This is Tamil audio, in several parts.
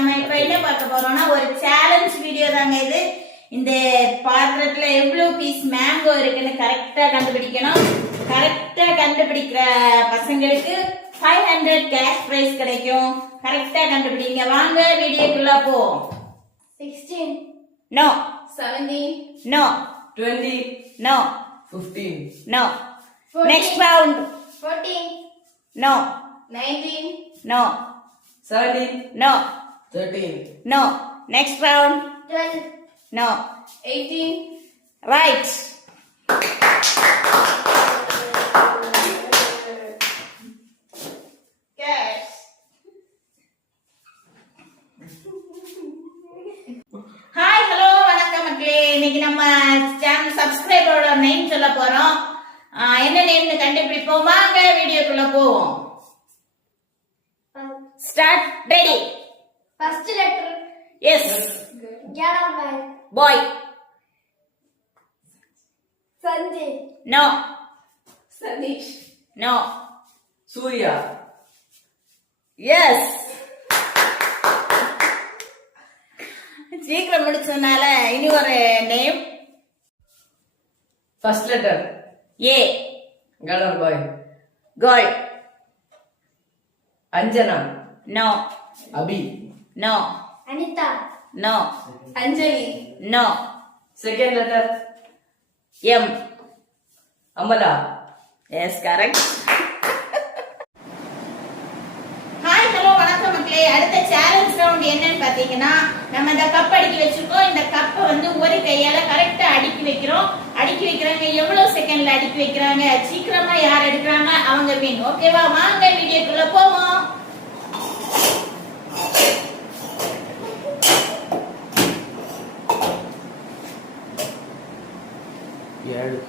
நம்ம இப்ப என்ன பார்க்க போறோம்னா ஒரு சேலஞ்ச் வீடியோ தாங்க இது. இந்த பாத்திரத்துல எவ்வளவு பீஸ் மேங்கோ இருக்குன்னு கரெக்டா கண்டுபிடிக்கணும். கரெக்டா கண்டுபிடிக்கிற பசங்களுக்கு 500 கேஷ் பிரைஸ் கிடைக்கும். கரெக்டா கண்டுபிடிங்க. வாங்க வீடியோக்குள்ள போ. 16 no. 17 no. 20 no. 15 no. 14 next round. 14 no. 19 no. 17 no. 13 no. Next round. 12 no. 18 right. Hi hello வணக்கம் மக்களே. இன்னைக்கு நம்ம சேனல் சப்ஸ்கிரைபரோட நேம் சொல்ல போறோம். என்ன நேம்னு கண்டுபிடிப்போம். வாங்க வீடியோக்குள்ள போவோம். Start. Ready. first letter S. Galabai boy. Sanjay no. Sanish no. Surya yes. சீக்கிரம் முடிச்சதுனால இனி ஒரு name. first letter A. Galar boy girl. Anjana no. Abhi no. Anita no. Anjali no. second letter M. Amala yes correct. Hi hello வணக்கம் மக்களே. அடுத்த சேலஞ்ச் ரவுண்ட் என்னன்னு பாத்தீங்கன்னா, நம்ம இந்த கப் அடுக்கி வச்சிருக்கோம். இந்த கப்பை வந்து ஒரு கையால கரெக்டா அடுக்கி வைக்கிறோம். அடுக்கி வைக்கிறாங்க. எவ்வளவு செகண்ட்ல அடுக்கி வைக்கிறாங்க, சீக்கிரமா யார் எடுக்கிறாங்க அவங்க வின். ஓகேவா? வாங்க வீடியோக்குள்ள போவோம்.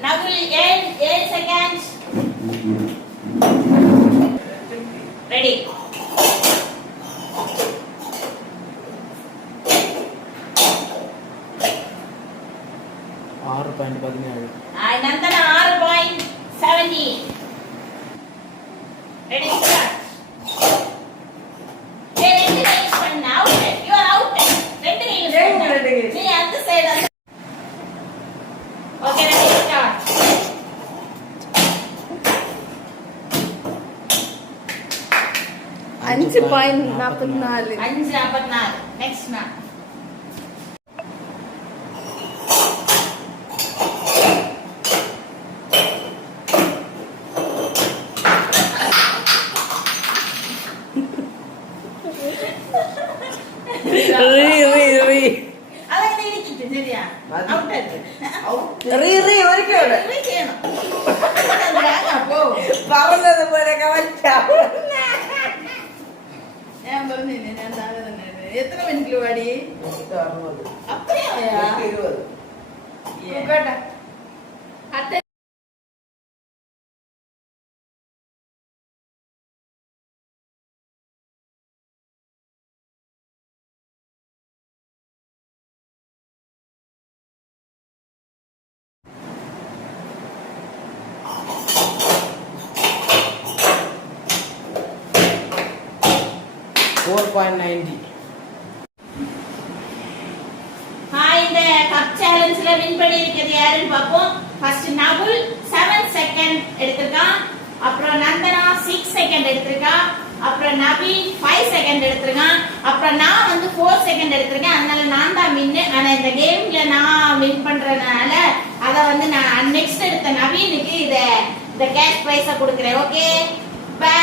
Nakul 7 seconds. Ready. Nandana 6.70. Ready start. ரெண்டு கைஸ் பண்ண அவுட். You are out. ரெண்டு கைஸ். நீ அந்த side. Okay ready start. 5.44 5.44. Next ma'am. അതൊക്കെ ഇരിക്കട്ടെ. ശരിയാ? ഔട്ട് ആയിട്ട്. ഇത് ചെയ്യണം. പോ. പറഞ്ഞത് പോലെ ഞാൻ പറഞ്ഞില്ലേ, ഞാൻ താഴെ തന്നെ. എത്ര മിനിറ്റിൽ പാടി? അത്രയാ? 20 4.90 இந்த கப் சேலஞ்ச்ல வின் பண்ணி இருக்கிறது யாருன்னு பாப்போம். ஃபர்ஸ்ட் நகுல் 7 செகண்ட் எடுத்திருக்கான். அப்புறம் நந்தனா 6 செகண்ட் எடுத்திருக்கான். அப்புறம் நபீன் 5 செகண்ட் எடுத்திருக்கான். அப்புறம் நான் வந்து 4 செகண்ட் எடுத்திருக்கேன். அதனால நான் தான் வின். ஆனா இந்த கேம்ல நான் வின் பண்றதுனால அத வந்து நான் நெக்ஸ்ட் எடுத்த நபீனுக்கு இந்த கேஷ் பிரைஸ கொடுக்கிறேன். Okay bye.